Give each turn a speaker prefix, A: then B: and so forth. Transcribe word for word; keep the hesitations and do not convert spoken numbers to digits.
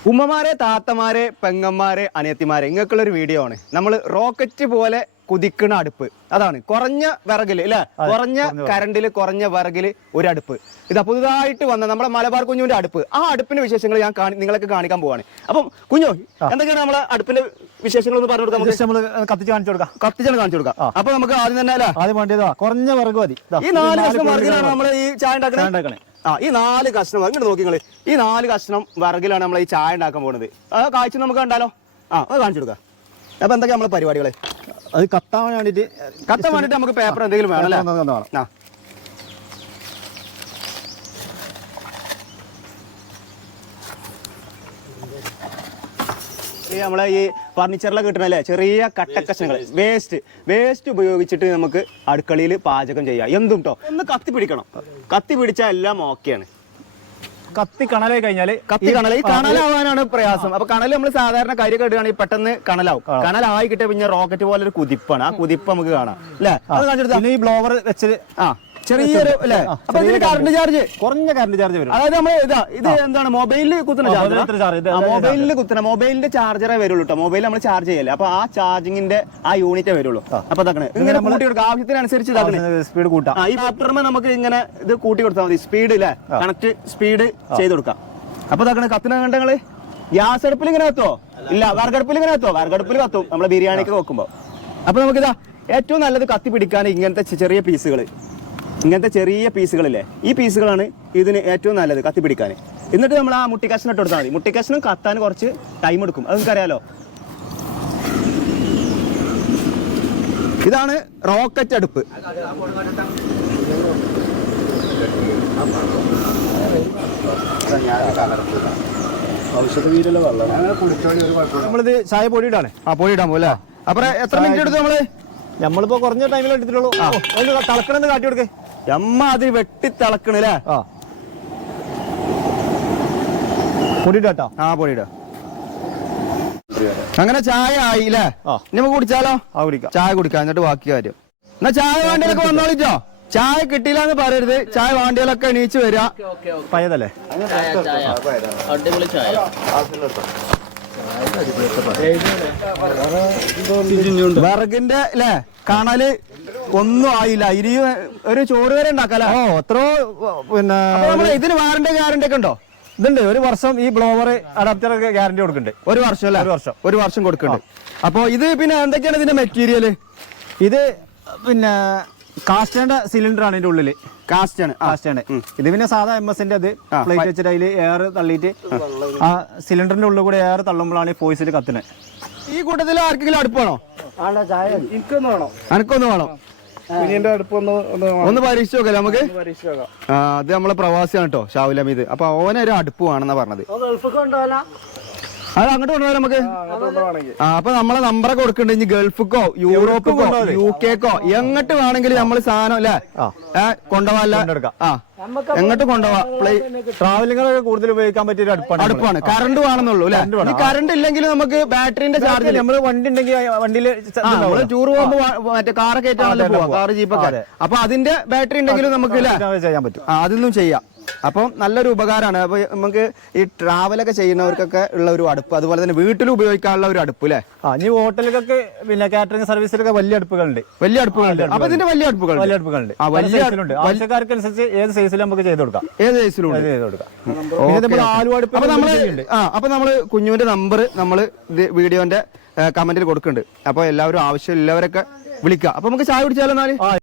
A: ഉമ്മമാരെ താത്തമാരെ പെങ്ങന്മാരെ അനിയത്തിമാരെ ഇങ്ങക്കുള്ളൊരു വീഡിയോ ആണ്. നമ്മൾ റോക്കറ്റ് പോലെ കുതിക്കുന്ന അടുപ്പ്. അതാണ് കുറഞ്ഞ വിറകില് അല്ലെ, കുറഞ്ഞ കറണ്ടില് കുറഞ്ഞ വിറകില് ഒരു അടുപ്പ്. ഇതാ പുതുതായിട്ട് വന്ന നമ്മുടെ മലബാർ കുഞ്ഞുവിന്റെ അടുപ്പ്. ആ അടുപ്പിന്റെ വിശേഷങ്ങൾ ഞാൻ നിങ്ങൾക്ക് കാണിക്കാൻ പോവാണ്. അപ്പം കുഞ്ഞോ, എന്തൊക്കെയാണ് നമ്മളെ അടുപ്പിന്റെ വിശേഷങ്ങൾ ഒന്ന് പറഞ്ഞു കൊടുക്കാം.
B: കത്തിച്ച് കാണിച്ചു കൊടുക്കാം
A: കത്തിച്ചാണ് കാണിച്ചു കൊടുക്കാം. അപ്പൊ നമുക്ക് ആദ്യം തന്നെ അല്ലേ,
B: ആദ്യം വേണ്ടിയതാ കുറഞ്ഞ വിറക് മതി.
A: ഈ നാല് കഷ്ണം വിറകിലാണ് നമ്മൾ ഈ ചായ ഉണ്ടാക്കണേ. ആ ഈ നാല് കഷ്ണം ഇങ്ങോട്ട് നോക്കി നിങ്ങള്, ഈ നാല് കഷ്ണം വിറകിലാണ് നമ്മൾ ഈ ചായ ഉണ്ടാക്കാൻ പോകുന്നത്. ആ കാഴ്ച നമുക്ക് കണ്ടാലോ? ആ അത് കാണിച്ചു കൊടുക്കാം. അപ്പൊ എന്തൊക്കെയാ നമ്മളെ പരിപാടികള്?
B: അത് കത്താൻ വേണ്ടിട്ട്
A: കത്താൻ വേണ്ടിട്ട് നമുക്ക് പേപ്പർ എന്തെങ്കിലും വേണം അല്ലേ? ആ ഈ നമ്മളെ ഈ ഫർണിച്ചറിലൊക്കെ കിട്ടണല്ലേ ചെറിയ കട്ടക്കഷ്ണങ്ങൾ, വേസ്റ്റ് വേസ്റ്റ് ഉപയോഗിച്ചിട്ട് നമുക്ക് അടുക്കളയിൽ പാചകം ചെയ്യാം. എന്തും കേട്ടോ, ഒന്ന് കത്തി പിടിക്കണം. കത്തി പിടിച്ചാൽ എല്ലാം ഓക്കെയാണ്.
B: കത്തി കണലായി കഴിഞ്ഞാല്
A: കത്തി കണല ഈ കണലാവാനാണ് പ്രയാസം. അപ്പൊ കണൽ നമ്മൾ സാധാരണ കരി കെടുകയാണെങ്കിൽ പെട്ടെന്ന് കണലാവും. കണലായി കിട്ടിയ പിന്നെ റോക്കറ്റ് പോലെ ഒരു കുതിപ്പാണ്. ആ കുതിപ്പ് നമുക്ക് കാണാം അല്ലെ?
B: ഈ ബ്ലോവർ വെച്ച് ആ
A: ചെറിയൊരു അല്ലേ, അപ്പൊ ഇതിന് കറണ്ട് ചാർജ്
B: കുറഞ്ഞ കറണ്ട് ചാർജ് വരും.
A: അതായത് നമ്മൾ ഇതാ ഇത് എന്താണ് മൊബൈലിൽ കുത്തുന്ന ചാർജർ, മൊബൈലിൽ കുത്തുന്ന മൊബൈലിന്റെ ചാർജറെ വരുള്ളൂ കേട്ടോ. മൊബൈൽ നമ്മൾ ചാർജ് ചെയ്യല്ലേ, അപ്പൊ ആ ചാർജിങ്ങിന്റെ ആ യൂണിറ്റേ വരുള്ളൂ. അപ്പൊ ഇതാക്കണേ ഇങ്ങനെ കൂട്ടി കൊടുക്കുക, ആവശ്യത്തിനനുസരിച്ച് ഇതാക്കണേ
B: സ്പീഡ് കൂട്ടാം.
A: ഈ ഫാക്ടറിന് നമുക്ക് ഇങ്ങനെ ഇത് കൂട്ടി കൊടുത്താൽ മതി. സ്പീഡ് ഇല്ലേ, കണക്ട് സ്പീഡ് ചെയ്ത് കൊടുക്കാം. അപ്പൊ ഇതാക്കണേ കത്തുന്ന കണ്ടങ്ങള് ഗ്യാസ് അടുപ്പിൽ ഇങ്ങനെ കത്തോ? ഇല്ല, വിറകടുപ്പിൽ ഇങ്ങനെ കത്തോ? വിറകടുപ്പിൽ കത്തും നമ്മള് ബിരിയാണിക്ക് വെക്കുമ്പോ. അപ്പൊ നമുക്കിതാ ഏറ്റവും നല്ലത് കത്തി പിടിക്കാൻ ഇങ്ങനത്തെ ചെറിയ പീസുകൾ, ഇങ്ങനത്തെ ചെറിയ പീസുകളില്ലേ, ഈ പീസുകളാണ് ഇതിന് ഏറ്റവും നല്ലത് കത്തി പിടിക്കാൻ. എന്നിട്ട് നമ്മൾ ആ മുട്ടിക്കഷ്ണം ഇട്ട് കൊടുത്താൽ മതി. മുട്ടിക്കഷ്ണം കത്താൻ കുറച്ച് ടൈം എടുക്കും, അത് നിങ്ങൾക്കറിയാലോ. ഇതാണ് റോക്കറ്റ് അടുപ്പ്.
B: നമ്മളിത് ചായ പൊടി ഇടാണ്.
A: ആ പൊടി ഇടാൻ പോലെ. അപ്പൊ എത്ര മിനിറ്റ് എടുത്തു നമ്മള്?
B: നമ്മളിപ്പോ കുറഞ്ഞ ടൈമിൽ എടുത്തിട്ടുള്ളൂ. തിളക്കണെന്ന് കാട്ടി കൊടുക്കേ.
A: അമ്മ അത് വെട്ടി തിളക്കണല്ലേ?
B: ആ പൊടിയിടാ. ആ
A: പൊടിയിടാ. അങ്ങനെ ചായ ആയില്ലേ? നമുക്ക് കുടിച്ചാലോ?
B: ആ കുടിക്കാം. ചായ കുടിക്കാം, എന്നിട്ട് ബാക്കി കാര്യം.
A: എന്നാ ചായ വാണ്ടിയൊക്കെ വന്നോളിച്ചോ. ചായ കിട്ടിയില്ല എന്ന് പറയരുത്. ചായ വാണ്ടികളൊക്കെ എണീച്ച് വരിക.
B: പയതല്ലേ?
A: വിറകിന്റെ അല്ലേ കണല് ഒന്നും ആയില്ല. ഇനി ഒരു ചോറ് വരെ ഉണ്ടാക്കാലോ.
B: ഓ എത്രയോ. പിന്നെ
A: ഇതിന് വാറന്റി ഗ്യാരണ്ടി ഒക്കെ ഉണ്ടോ?
B: ഇതുണ്ട്. ഒരു വർഷം ഈ ബ്ലോവർ അഡാപ്റ്റർ ഒക്കെ ഗ്യാരണ്ടി കൊടുക്കുന്നുണ്ട്.
A: ഒരു വർഷം അല്ലേ? ഒരു വർഷം ഒരു വർഷം കൊടുക്കുന്നുണ്ട്. അപ്പൊ ഇത് പിന്നെ എന്തൊക്കെയാണ് ഇതിന്റെ മെറ്റീരിയല്?
B: ഇത് പിന്നെ കാസ്റ്റേണ്ട സിലിണ്ടർ ആണ് ഇതിന്റെ ഉള്ളില്.
A: കാസ്റ്റാണ്
B: കാസ്റ്റാണ് ഇത്. പിന്നെ സാധാ എം എസിന്റെ അത് പ്ലേറ്റ് വെച്ചിട്ട് അതിൽ എയർ തള്ളിയിട്ട് ആ സിലിണ്ടറിന്റെ ഉള്ളിൽ കൂടെ എയർ തള്ളുമ്പോഴാണ് ഈ ഫോഴ്സിൽ കത്തുന്നത്.
A: ഈ കൂട്ടത്തിൽ ആർക്കെങ്കിലും അടുപ്പാണോ?
B: എനിക്കൊന്നും വേണം.
A: അനക്കൊന്നും വേണം. ഒന്ന് പരീക്ഷിച്ച് നോക്കാം നമുക്ക്. അത് നമ്മളെ പ്രവാസിയാണ് കേട്ടോ, ഷാവുൽ ഹമീദ്. അപ്പൊ ഓനൊരു അടുപ്പ് വേണമെന്നാ പറഞ്ഞത്. അത് അങ്ങോട്ട് കൊണ്ടുപോകാം നമുക്ക്. ആ അപ്പൊ നമ്മളെ നമ്പറൊക്കെ കൊടുക്കണ്ട്. ഇനി ഗൾഫിക്കോ യൂറോപ്പിക്കോ യു കെക്കോ എങ്ങോട്ട് വേണമെങ്കിലും നമ്മള് സാധനം അല്ലേ കൊണ്ടുപോകാല്ല. ആ എങ്ങോട്ട് കൊണ്ടുപോവാ.
B: ട്രാവലിംഗ് കൂടുതൽ ഉപയോഗിക്കാൻ പറ്റിയ അടുപ്പാണ്.
A: അടുപ്പാണ്. കറണ്ട് വേണമെന്നുള്ളൂ അല്ലെ? കറണ്ട് ഇല്ലെങ്കിൽ നമുക്ക് ബാറ്ററിന്റെ ചാർജ്.
B: നമ്മള് വണ്ടി ഉണ്ടെങ്കിൽ വണ്ടിയിൽ
A: ടൂർ പോകുമ്പോ മറ്റേ കാറൊക്കെ ആയിട്ടാണല്ലോ പോവാ, കാറ് ജീപ്പൊക്കെ. അപ്പൊ അതിന്റെ ബാറ്ററി ഉണ്ടെങ്കിലും നമുക്ക്
B: ചെയ്യാൻ പറ്റും.
A: അതൊന്നും ചെയ്യാം. അപ്പം നല്ലൊരു ഉപകാരമാണ്. അപ്പൊ നമുക്ക് ഈ ട്രാവലൊക്കെ ചെയ്യുന്നവർക്കൊക്കെ ഉള്ള ഒരു അടുപ്പ്, അതുപോലെ തന്നെ വീട്ടിൽ ഉപയോഗിക്കാനുള്ള ഒരു അടുപ്പ് അല്ലേ?
B: ആ ഇനി ഹോട്ടലിലൊക്കെ പിന്നെ കാറ്ററിംഗ് സർവീസിലൊക്കെ വലിയ അടുപ്പുകളുണ്ട്.
A: വലിയ അടുപ്പുകളുണ്ട്. അപ്പൊ ഇതിന്റെ വലിയ അടുപ്പുകൾ
B: വലിയ അടുപ്പുകളുണ്ട്. ആവശ്യക്കാർക്ക് അനുസരിച്ച് ഏത് സൈസിലും നമുക്ക് ചെയ്ത് കൊടുക്കാം.
A: ഏത് സൈസിലും ചെയ്ത് കൊടുക്കാം. അപ്പൊ നമ്മള് ആ അപ്പൊ നമ്മള് കുഞ്ഞുവിന്റെ നമ്പർ നമ്മള് വീഡിയോന്റെ കമന്റിൽ കൊടുക്കുന്നുണ്ട്. അപ്പൊ എല്ലാവരും ആവശ്യമുള്ളവരൊക്കെ വിളിക്കാം. അപ്പൊ നമുക്ക് ചായ കുടിച്ചാലോ എന്നാല്.